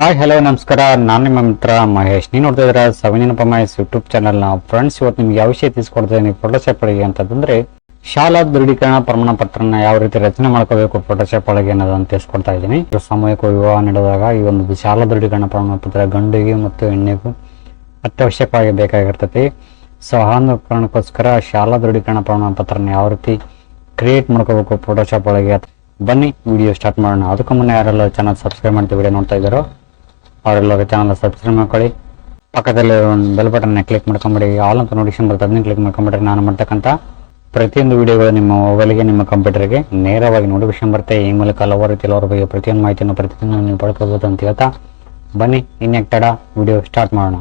Hi hello ನಮಸ್ಕಾರ. ನಾನು ನಿಮ್ಮ ಮಿತ್ರ ಮಹೇಶ್. ನೀವು ನೋಡ್ತಾ ಇದ್ದೀರಾ SAVI ನೆನಪು ಮಹೇಶ್ ಯೂಟ್ಯೂಬ್ ಚಾನಲ್ನ. ಫ್ರೆಂಡ್ಸ್, ಇವತ್ತು ನಿಮ್ಗೆ ಯಾವ ವಿಷಯ ತಿಳಿಸ್ಕೊಡ್ತೀನಿ ಫೋಟೋಶಾಪ್ ಒಳಗೆ ಅಂತಂದ್ರೆ ಶಾಲಾ ದೃಢೀಕರಣ ಪ್ರಮಾಣ ಪತ್ರನ ಯಾವ ರೀತಿ ರಚನೆ ಮಾಡ್ಕೋಬೇಕು ಫೋಟೋಶಾಪ್ ಒಳಗೆ ಅನ್ನೋದನ್ನು ತಿಳಿಸ್ಕೊಡ್ತಾ ಇದ್ದೀನಿ. ಸಾಮೂಹಿಕ ವಿವಾಹ ನಡೆದಾಗ ಈ ಒಂದು ಶಾಲಾ ದೃಢೀಕರಣ ಪ್ರಮಾಣ ಪತ್ರ ಗಂಡಿಗೆ ಮತ್ತು ಹೆಣ್ಣಿಗೂ ಅತ್ಯವಶ್ಯಕವಾಗಿ ಬೇಕಾಗಿರ್ತೈತಿ. ಸೊ ಆ ಒಂದು ಕಾರಣಕ್ಕೋಸ್ಕರ ಶಾಲಾ ದೃಢೀಕರಣ ಪ್ರಮಾಣ ಪತ್ರನ ಯಾವ ರೀತಿ ಕ್ರಿಯೇಟ್ ಮಾಡ್ಕೋಬೇಕು ಫೋಟೋಶಾಪ್ ಒಳಗೆ, ಬನ್ನಿ ವಿಡಿಯೋ ಸ್ಟಾರ್ಟ್ ಮಾಡೋಣ. ಅದಕ್ಕೂ ಮುನ್ನ ಯಾರೆಲ್ಲ ಚಾನಲ್ ಸಬ್ಸ್ಕ್ರೈಬ್ ಮಾಡ್ತೀವಿ ವಿಡಿಯೋ ನೋಡ್ತಾ ಇದ್ದಾರೋ ಅವರೆಲ್ಲರೂ ಚಾನಲ್ ಸಬ್ಸ್ಕ್ರೈಬ್ ಮಾಡ್ಕೊಳ್ಳಿ. ಪಕ್ಕದಲ್ಲಿ ಒಂದು ಬೆಲ್ ಬಟನ್ನ ಕ್ಲಿಕ್ ಮಾಡ್ಕೊಂಬಿಡಿ. ಆಲ್ ಅಂತ ನೋಟಿಫಿಕೇಶನ್ ಬರ್ತದೆ, ಅದನ್ನ ಕ್ಲಿಕ್ ಮಾಡ್ಕೊಂಬಿಟ್ರೆ ನಾನು ಮಾಡ್ತಕ್ಕಂಥ ಪ್ರತಿಯೊಂದು ವಿಡಿಯೋಗಳು ನಿಮ್ಮ ಮೊಬೈಲ್ಗೆ ನಿಮ್ಮ ಕಂಪ್ಯೂಟರ್ಗೆ ನೇರವಾಗಿ ನೋಟಿಫಿಕೇಶನ್ ಬರುತ್ತೆ. ಈ ಮೂಲಕ ಹಲವಾರು ರೀತಿಯಲ್ಲಿ ಅವರ ಬಗ್ಗೆ ಪ್ರತಿಯೊಂದು ಮಾಹಿತಿಯನ್ನು ಪ್ರತಿದಿನ ನೀವು ಪಡ್ಕೋಬೋದು ಅಂತ ಹೇಳ್ತಾ ಬನ್ನಿ ಇನ್ಯಾಕ್ ತಡ ವಿಡಿಯೋ ಸ್ಟಾರ್ಟ್ ಮಾಡೋಣ.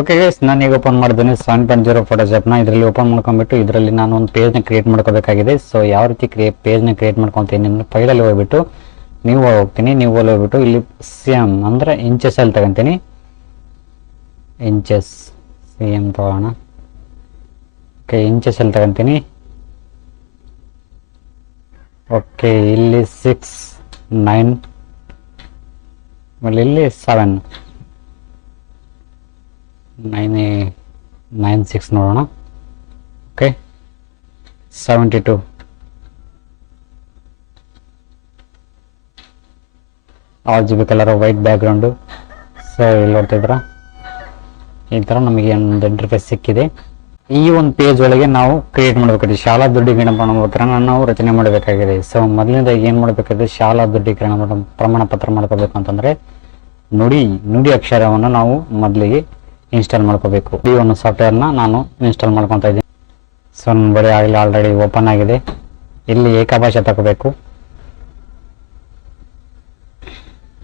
ಓಕೆ ಗೈಸ್, ನಾನು ಈಗ ಓಪನ್ ಮಾಡಿದ್ದೀನಿ 7.0 ಫೋಟೋಶಾಪ್ನ. ಇದರಲ್ಲಿ ಓಪನ್ ಮಾಡ್ಕೊಂಡ್ಬಿಟ್ಟು ಇದರಲ್ಲಿ ನಾನು ಒಂದು ಪೇಜ್ನ ಕ್ರಿಯೇಟ್ ಮಾಡ್ಕೋಬೇಕಾಗಿದೆ. ಸೊ ಯಾವ ರೀತಿ ಪೇಜ್ನ ಕ್ರಿಯೇಟ್ ಮಾಡ್ಕೊತೀನಿ ಅಂದರೆ ಫೈಲಲ್ಲಿ ಹೋಗ್ಬಿಟ್ಟು ನೀವು ಹೋಗ್ತೀನಿ. ನೀವು ಹೋಗ್ಬಿಟ್ಟು ಇಲ್ಲಿ CM ಅಂದರೆ ಇಂಚಸ್ಸಲ್ಲಿ ತಗೊಂತೀನಿ. ಇಂಚಸ್ CM ತಗೋಣ. ಓಕೆ, ಇಂಚಸ್ಸಲ್ಲಿ ತಗೊಂತೀನಿ. ಓಕೆ, ಇಲ್ಲಿ 6, 9 ಆಮೇಲೆ ಇಲ್ಲಿ 7, 9, 6 ನೋಡೋಣ. Okay, 72 RGB colour white background. So ಇಲ್ಲಿ ನೋಡ್ತಿದ್ರ ಈ ಥರ ನಮಗೆ ಒಂದು ಇಂಟರ್ಫೇಸ್ ಸಿಕ್ಕಿದೆ. ಈ ಒಂದು ಪೇಜ್ ಒಳಗೆ ನಾವು ಕ್ರಿಯೇಟ್ ಮಾಡಬೇಕಾಗಿದೆ ಶಾಲಾ ದೃಢೀಕರಣ ಪ್ರಮಾಣ ಪತ್ರನ ನಾವು ರಚನೆ ಮಾಡಬೇಕಾಗಿದೆ. ಸೊ ಮೊದಲನೇದಾಗಿ ಏನು ಮಾಡಬೇಕಾಗಿದೆ, ಶಾಲಾ ದೃಢೀಕರಣ ಪ್ರಮಾಣ ಪತ್ರ ಮಾಡ್ಕೋಬೇಕು ಅಂತಂದರೆ ನುಡಿ ಅಕ್ಷರವನ್ನು ನಾವು ಮೊದಲಿಗೆ ಇನ್ಸ್ಟಾಲ್ ಮಾಡ್ಕೋಬೇಕು. ಈ ಒಂದು ಸಾಫ್ಟ್ವೇರ್ನ ನಾನು ಇನ್ಸ್ಟಾಲ್ ಮಾಡ್ಕೊತಾ ಇದ್ದೀನಿ. ಸೊ ನನ್ನ ಬರೀ ಆಗಲಿ ಆಲ್ರೆಡಿ ಓಪನ್ ಆಗಿದೆ. ಇಲ್ಲಿ ಏಕಭಾಷೆ ತಗೋಬೇಕು.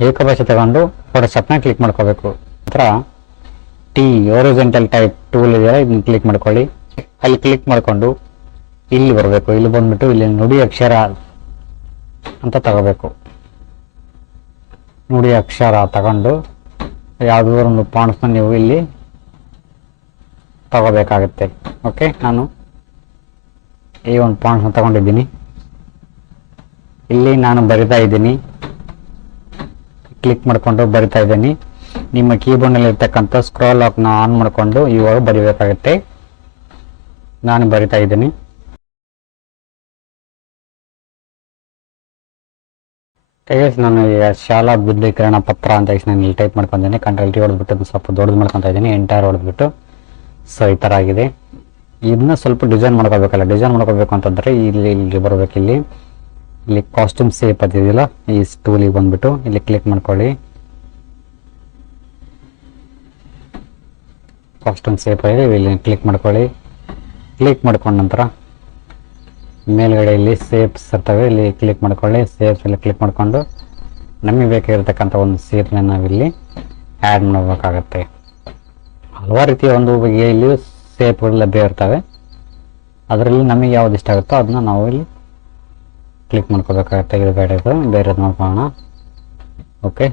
ಏಕಭಾಷೆ ತಗೊಂಡು ಫೋಟೋಶಾಪ್ನ ಕ್ಲಿಕ್ ಮಾಡ್ಕೋಬೇಕು. ನಂತರ ಹೊರಿಜಾಂಟಲ್ ಟೈಪ್ ಟೂಲ್ ಇದೆಯಲ್ಲ, ಇದನ್ನ ಕ್ಲಿಕ್ ಮಾಡ್ಕೊಳ್ಳಿ. ಅಲ್ಲಿ ಕ್ಲಿಕ್ ಮಾಡಿಕೊಂಡು ಇಲ್ಲಿ ಬರಬೇಕು. ಇಲ್ಲಿ ಬಂದ್ಬಿಟ್ಟು ಇಲ್ಲಿ ನುಡಿ ಅಕ್ಷರ ಅಂತ ತಗೋಬೇಕು. ನುಡಿ ಅಕ್ಷರ ತಗೊಂಡು ಯಾವುದಾದ್ರು ಒಂದು ಪಾಯಿಂಟ್ಸ್ನ ನೀವು ಇಲ್ಲಿ ತಗೋಬೇಕಾಗುತ್ತೆ. ಓಕೆ, ನಾನು ಈ ಒಂದು ಪಾಯಿಂಟ್ಸ್ನ ತಗೊಂಡಿದ್ದೀನಿ. ಇಲ್ಲಿ ನಾನು ಬರಿತಾ ಇದ್ದೀನಿ. ಕ್ಲಿಕ್ ಮಾಡಿಕೊಂಡು ಬರಿತಾ ಇದ್ದೀನಿ. ನಿಮ್ಮ ಕೀಬೋರ್ಡ್ನಲ್ಲಿ ಇರ್ತಕ್ಕಂಥ ಸ್ಕ್ರೋಲ್ ಲಾಕ್ನ ಆನ್ ಮಾಡಿಕೊಂಡು ಇವಾಗ ಬರಿಬೇಕಾಗುತ್ತೆ. ನಾನು ಬರಿತಾ ಇದ್ದೀನಿ. ನಾನು ಶಾಲಾ ದೃಢೀಕರಣ ಪತ್ರ ಅಂತ ನಾನು ಇಲ್ಲಿ ಟೈಪ್ ಮಾಡ್ಕೊಂಡಿದ್ದೀನಿ. Ctrl+T ಹೊಡೆದ್ಬಿಟ್ಟು ಸ್ವಲ್ಪ ದೊಡ್ಡದು ಮಾಡ್ಕೊತಾ ಇದ್ದೀನಿ. ಎಂಟರ್ ಹೊಡೆದ್ಬಿಟ್ಟು ಸೊ ಈ ಥರ ಆಗಿದೆ. ಇದನ್ನ ಸ್ವಲ್ಪ ಡಿಸೈನ್ ಮಾಡ್ಕೋಬೇಕಲ್ಲ. ಡಿಸೈನ್ ಮಾಡ್ಕೋಬೇಕು ಅಂತಂದರೆ ಇಲ್ಲಿ ಬರಬೇಕು. ಇಲ್ಲಿ ಕಾಸ್ಟ್ಯೂಮ್ ಶೇಪ್ ಅದಿದೆಯಲ್ಲ, ಈ ಟೂಲಿಗೆ ಬಂದ್ಬಿಟ್ಟು ಇಲ್ಲಿ ಕ್ಲಿಕ್ ಮಾಡ್ಕೊಳ್ಳಿ. ಕಾಸ್ಟ್ಯೂಮ್ ಶೇಪ್ ಇದೆ, ಇಲ್ಲಿ ಕ್ಲಿಕ್ ಮಾಡ್ಕೊಳ್ಳಿ. ಕ್ಲಿಕ್ ಮಾಡ್ಕೊಂಡ ನಂತರ ಮೇಲ್ಗಡೆ ಇಲ್ಲಿ ಶೇಪ್ಸ್ ಇರ್ತವೆ, ಇಲ್ಲಿ ಕ್ಲಿಕ್ ಮಾಡ್ಕೊಳ್ಳಿ. ಶೇಪ್ಸ್ ಇಲ್ಲಿ ಕ್ಲಿಕ್ ಮಾಡಿಕೊಂಡು ನಮಗೆ ಬೇಕಾಗಿರ್ತಕ್ಕಂಥ ಒಂದು ಶೇಪ್ನ ನಾವಿಲ್ಲಿ ಆ್ಯಡ್ ಮಾಡಬೇಕಾಗತ್ತೆ. ಹಲವಾರು ರೀತಿಯ ಒಂದು ಬಗೆಯ ಇಲ್ಲಿ ಶೇಪ್ಗಳು ಲಭ್ಯ ಇರ್ತವೆ. ಅದರಲ್ಲಿ ನಮಗೆ ಯಾವ್ದು ಇಷ್ಟ ಆಗುತ್ತೋ ಅದನ್ನ ನಾವು ಇಲ್ಲಿ ಕ್ಲಿಕ್ ಮಾಡ್ಕೋಬೇಕಾಗತ್ತೆ. ಇದು ಬೇರೆದು ಮಾಡ್ಕೊಳ್ಳೋಣ. ಓಕೆ,